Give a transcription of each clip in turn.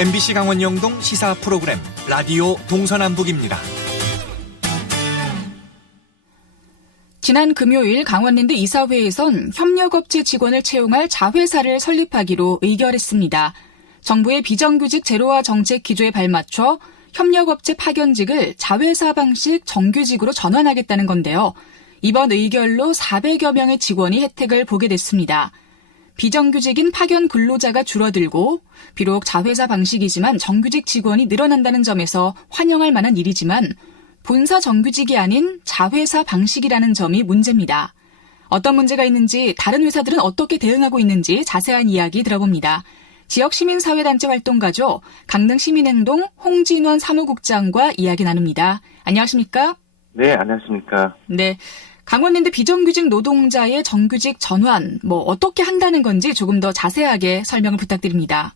MBC 강원 영동 시사 프로그램 라디오 동서남북입니다. 지난 금요일 강원랜드 이사회에선 협력업체 직원을 채용할 자회사를 설립하기로 의결했습니다. 정부의 비정규직 제로화 정책 기조에 발맞춰 협력업체 파견직을 자회사 방식 정규직으로 전환하겠다는 건데요. 이번 의결로 400여 명의 직원이 혜택을 보게 됐습니다. 비정규직인 파견 근로자가 줄어들고 비록 자회사 방식이지만 정규직 직원이 늘어난다는 점에서 환영할 만한 일이지만 본사 정규직이 아닌 자회사 방식이라는 점이 문제입니다. 어떤 문제가 있는지 다른 회사들은 어떻게 대응하고 있는지 자세한 이야기 들어봅니다. 지역 시민사회단체 활동가죠. 강릉시민행동 홍진원 사무국장과 이야기 나눕니다. 안녕하십니까? 네, 안녕하십니까? 네. 강원랜드 비정규직 노동자의 정규직 전환, 어떻게 한다는 건지 조금 더 자세하게 설명을 부탁드립니다.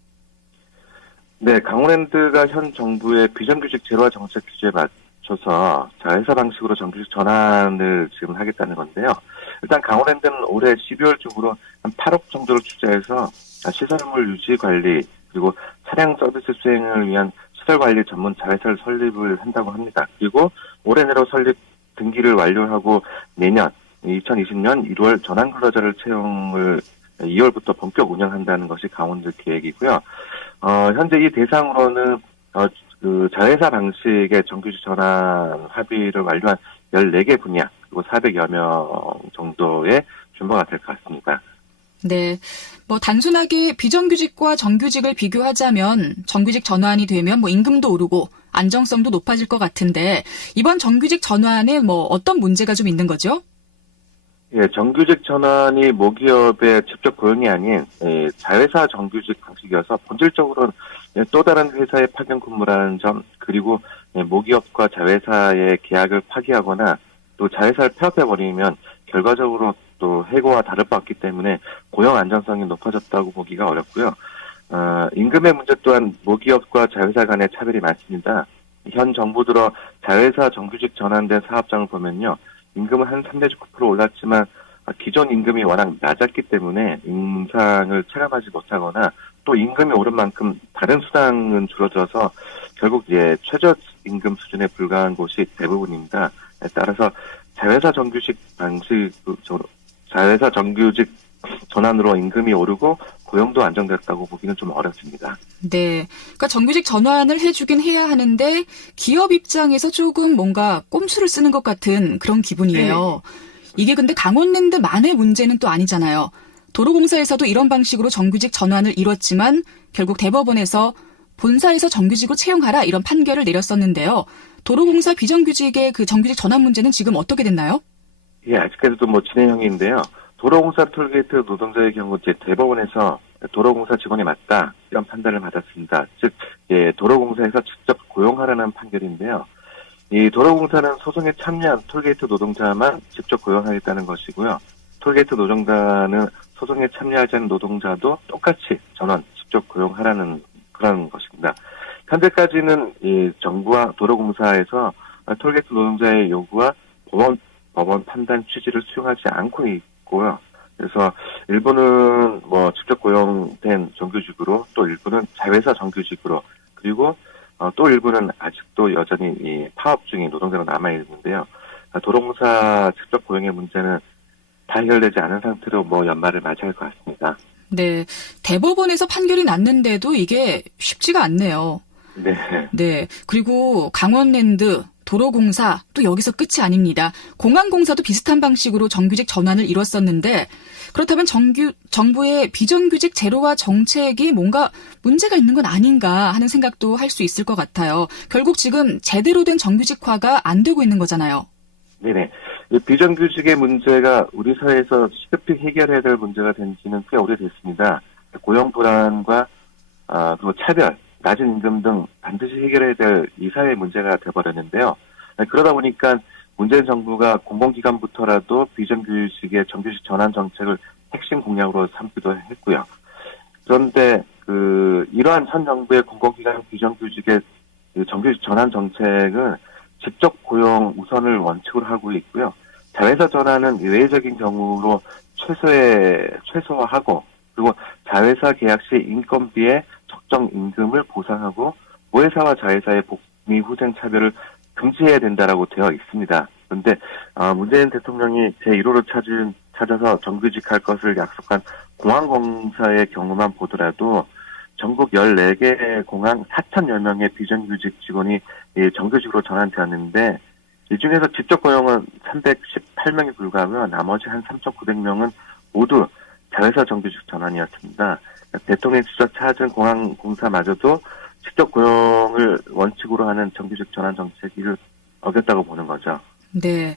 네, 강원랜드가 현 정부의 비정규직 제로화 정책 규제에 맞춰서 자회사 방식으로 정규직 전환을 지금 하겠다는 건데요. 일단 강원랜드는 올해 12월 중으로 한 8억 정도를 투자해서 시설물 유지 관리 그리고 차량 서비스 수행을 위한 시설 관리 전문 자회사를 설립을 한다고 합니다. 그리고 올해 내로 설립 등기를 완료하고 내년 2020년 1월 전환 근로자를 채용을 2월부터 본격 운영한다는 것이 강원랜드 계획이고요. 현재 이 대상으로는 그 자회사 방식의 정규직 전환 합의를 완료한 14개 분야 그리고 400여 명 정도의 규모가 될 것 같습니다. 네. 단순하게 비정규직과 정규직을 비교하자면 정규직 전환이 되면 임금도 오르고 안정성도 높아질 것 같은데 이번 정규직 전환에 어떤 문제가 좀 있는 거죠? 예, 정규직 전환이 모기업의 직접 고용이 아닌 자회사 정규직 방식이어서 본질적으로는 또 다른 회사에 파견 근무라는 점 그리고 모기업과 자회사의 계약을 파기하거나 또 자회사를 폐업해버리면 결과적으로 또 해고와 다를 바 없기 때문에 고용 안정성이 높아졌다고 보기가 어렵고요. 임금의 문제 또한 모기업과 자회사 간의 차별이 많습니다. 현 정부 들어 자회사 정규직 전환된 사업장을 보면요. 임금은 한 369% 올랐지만 기존 임금이 워낙 낮았기 때문에 인상을 체감하지 못하거나 또 임금이 오른 만큼 다른 수당은 줄어들어서 결국 최저임금 수준에 불과한 곳이 대부분입니다. 따라서 자회사 정규직 전환으로 임금이 오르고 고용도 안정됐다고 보기는 좀 어렵습니다. 네. 그러니까 정규직 전환을 해주긴 해야 하는데 기업 입장에서 조금 뭔가 꼼수를 쓰는 것 같은 그런 기분이에요. 이게 근데 강원랜드만의 문제는 또 아니잖아요. 도로공사에서도 이런 방식으로 정규직 전환을 이뤘지만 결국 대법원에서 본사에서 정규직으로 채용하라 이런 판결을 내렸었는데요. 도로공사 비정규직의 그 정규직 전환 문제는 지금 어떻게 됐나요? 예, 아직까지도 진행형인데요. 도로공사 톨게이트 노동자의 경우 대법원에서 도로공사 직원이 맞다 이런 판단을 받았습니다. 즉 도로공사에서 직접 고용하라는 판결인데요. 이 도로공사는 소송에 참여한 톨게이트 노동자만 직접 고용하겠다는 것이고요. 톨게이트 노동자는 소송에 참여하지 않은 노동자도 똑같이 전원 직접 고용하라는 그런 것입니다. 현재까지는 이 정부와 도로공사에서 톨게이트 노동자의 요구와 법원 판단 취지를 수용하지 않고 있고요. 그래서 일부는 직접 고용된 정규직으로 또 일부는 자회사 정규직으로 그리고 또 일부는 아직도 여전히 이 파업 중인 노동자가 남아 있는데요. 도로공사 직접 고용의 문제는 다 해결되지 않은 상태로 연말을 맞이할 것 같습니다. 네, 대법원에서 판결이 났는데도 이게 쉽지가 않네요. 네. 네, 그리고 강원랜드, 도로공사 또 여기서 끝이 아닙니다. 공항공사도 비슷한 방식으로 정규직 전환을 이뤘었는데 그렇다면 정부의 비정규직 제로화 정책이 뭔가 문제가 있는 건 아닌가 하는 생각도 할 수 있을 것 같아요. 결국 지금 제대로 된 정규직화가 안 되고 있는 거잖아요. 네네. 비정규직의 문제가 우리 사회에서 시급히 해결해야 될 문제가 된 지는 꽤 오래됐습니다. 고용 불안과 그리고 차별, 낮은 임금 등 반드시 해결해야 될 이 사회의 문제가 돼버렸는데요. 그러다 보니까 문재인 정부가 공공기관부터라도 비정규직의 정규직 전환 정책을 핵심 공약으로 삼기도 했고요. 그런데 이러한 현 정부의 공공기관 비정규직의 정규직 전환 정책은 직접 고용 우선을 원칙으로 하고 있고요. 자회사 전환은 예외적인 경우로 최소화하고 그리고 자회사 계약 시 인건비의 적정 임금을 보상하고 모회사와 자회사의 복리 후생 차별을 금지해야 된다라고 되어 있습니다. 그런데 문재인 대통령이 제1호로 찾아서 정규직할 것을 약속한 공항공사의 경우만 보더라도 전국 14개 공항 4,000여 명의 비정규직 직원이 정규직으로 전환되었는데 이 중에서 직접 고용은 318명이 불과하며 나머지 한 3,900명은 모두 자회사 정규직 전환이었습니다. 대통령이 직접 찾은 공항공사마저도 직접 고용을 원칙으로 하는 정규직 전환 정책을 어겼다고 보는 거죠. 네.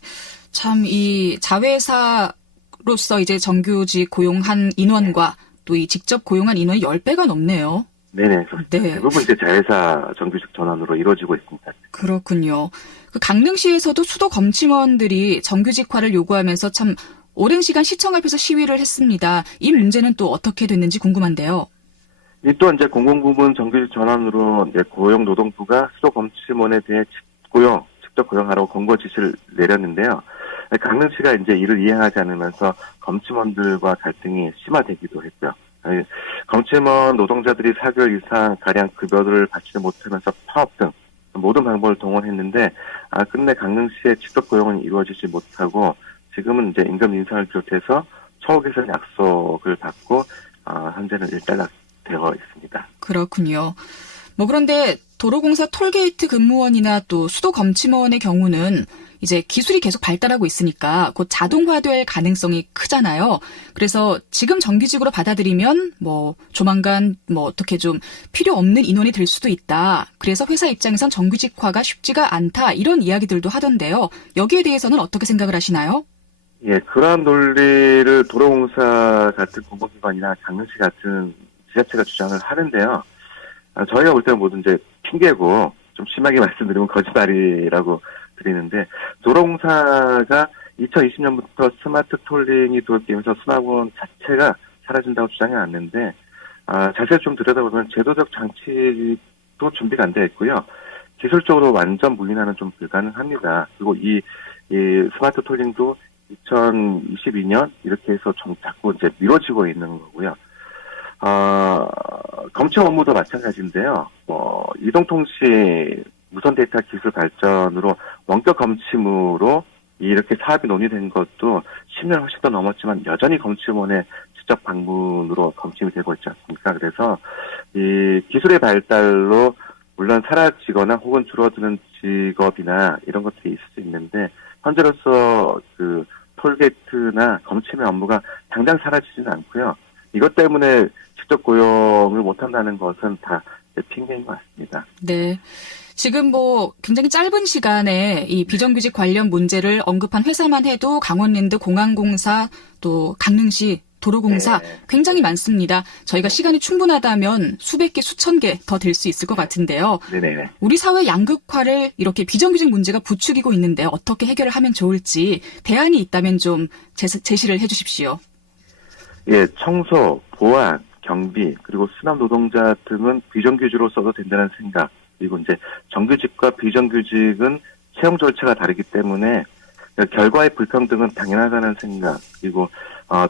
참, 이 자회사로서 이제 정규직 고용한 인원과 또 이 직접 고용한 인원이 10배가 넘네요. 네네. 네. 대부분 이제 자회사 정규직 전환으로 이루어지고 있습니다. 그렇군요. 그 강릉시에서도 수도 검침원들이 정규직화를 요구하면서 참 오랜 시간 시청 앞에서 시위를 했습니다. 이 문제는 또 어떻게 됐는지 궁금한데요. 이 또 이제 공공부문 정규직 전환으로 이제 고용노동부가 수도 검침원에 대해 직접 고용하라고 권고 지시를 내렸는데요. 강릉시가 이제 이를 이행하지 않으면서 검침원들과 갈등이 심화되기도 했고요. 검침원 노동자들이 4개월 이상 가량 급여를 받지 못하면서 파업 등 모든 방법을 동원했는데 끝내 강릉시의 직접 고용은 이루어지지 못하고 지금은 이제 임금 인상을 비롯해서 처우개선 약속을 받고 현재는 일단락되어 있습니다. 그렇군요. 그런데 도로공사 톨게이트 근무원이나 또 수도 검침원의 경우는 이제 기술이 계속 발달하고 있으니까 곧 자동화될 가능성이 크잖아요. 그래서 지금 정규직으로 받아들이면 조만간 어떻게 좀 필요 없는 인원이 될 수도 있다. 그래서 회사 입장에선 정규직화가 쉽지가 않다. 이런 이야기들도 하던데요. 여기에 대해서는 어떻게 생각을 하시나요? 예, 그러한 논리를 도로공사 같은 공공기관이나 강릉시 같은 지자체가 주장을 하는데요. 저희가 볼 때는 모두 이제 핑계고 좀 심하게 말씀드리면 거짓말이라고 드리는데 도로공사가 2020년부터 스마트 톨링이 도입되면서 스마트폰 자체가 사라진다고 주장해 왔는데 자세히 좀 들여다보면 제도적 장치도 준비가 안 되어 있고요. 기술적으로 완전 무인화는 좀 불가능합니다. 그리고 이 스마트 톨링도 2022년 이렇게 해서 자꾸 이제 미뤄지고 있는 거고요. 검침 업무도 마찬가지인데요. 이동통신 무선 데이터 기술 발전으로 원격 검침으로 이렇게 사업이 논의된 것도 10년 훨씬 더 넘었지만 여전히 검침원의 직접 방문으로 검침이 되고 있지 않습니까? 그래서 이 기술의 발달로 물론 사라지거나 혹은 줄어드는 직업이나 이런 것들이 있을 수 있는데 현재로서 그 톨게이트나 검침의 업무가 당장 사라지지는 않고요. 이것 때문에 직접 고용을 못한다는 것은 다 핑계인 것 같습니다. 네. 지금 굉장히 짧은 시간에 이 비정규직 관련 문제를 언급한 회사만 해도 강원랜드 공항공사 또 강릉시 도로공사 굉장히 많습니다. 저희가 시간이 충분하다면 수백 개, 수천 개 더 될 수 있을 것 같은데요. 네네. 우리 사회 양극화를 이렇게 비정규직 문제가 부추기고 있는데 어떻게 해결을 하면 좋을지 대안이 있다면 좀 제시를 해 주십시오. 예, 청소, 보안, 경비, 그리고 수납 노동자 등은 비정규직으로 써도 된다는 생각. 그리고 이제 정규직과 비정규직은 채용 절차가 다르기 때문에 결과의 불평등은 당연하다는 생각. 그리고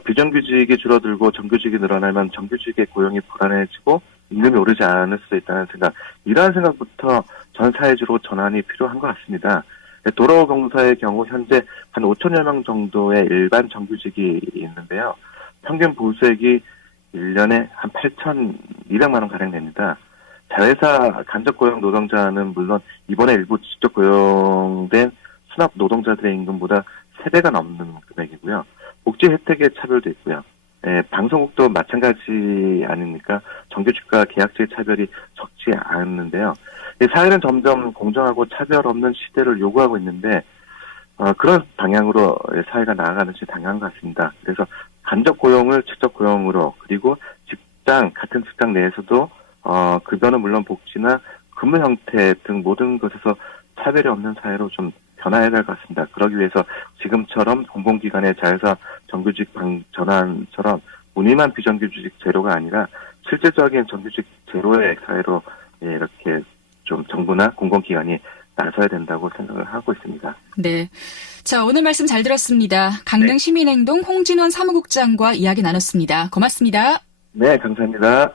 비정규직이 줄어들고 정규직이 늘어나면 정규직의 고용이 불안해지고 임금이 오르지 않을 수 있다는 생각. 이러한 생각부터 전 사회적으로 전환이 필요한 것 같습니다. 도로공사의 경우 현재 한 5천여 명 정도의 일반 정규직이 있는데요. 평균 보수액이 1년에 한 8,200만 원 가량 됩니다. 자회사 간접 고용 노동자는 물론 이번에 일부 직접 고용된 수납 노동자들의 임금보다 3배가 넘는 금액이고요. 복지 혜택의 차별도 있고요. 방송국도 마찬가지 아닙니까? 정규직과 계약직의 차별이 적지 않는데요. 사회는 점점 공정하고 차별 없는 시대를 요구하고 있는데 그런 방향으로 사회가 나아가는 것이 당연한 것 같습니다. 그래서 간접 고용을 직접 고용으로 그리고 같은 직장 내에서도 급여는 물론 복지나 근무 형태 등 모든 것에서 차별이 없는 사회로 좀 변화해야 될 것 같습니다. 그러기 위해서 지금처럼 공공기관의 자회사 정규직 전환처럼 무늬만 비정규직 제로가 아니라 실질적인 정규직 제로의 사회로 이렇게 좀 정부나 공공기관이 나서야 된다고 생각을 하고 있습니다. 네. 자, 오늘 말씀 잘 들었습니다. 강릉 시민행동 홍진원 사무국장과 이야기 나눴습니다. 고맙습니다. 네, 감사합니다.